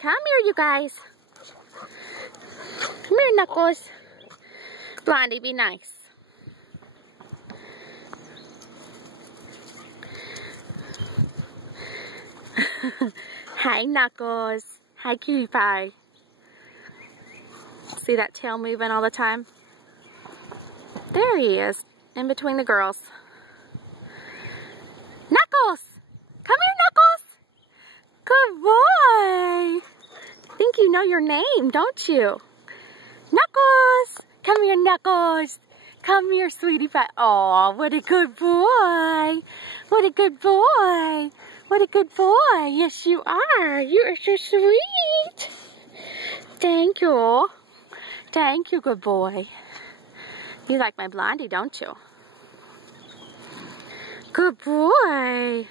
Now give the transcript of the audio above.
Come here, you guys. Come here, Knuckles. Blondie, be nice. Hi, Knuckles. Hi, Cutie Pie. See that tail moving all the time? There he is, in between the girls. Knuckles! Come here, Knuckles! Good boy! I think you know your name, don't you? Knuckles! Come here, Knuckles! Come here, sweetie pie. Aw, what a good boy! What a good boy! What a good boy! Yes, you are. You are so sweet. Thank you. Thank you, good boy. You like my Blondie, don't you? Good boy.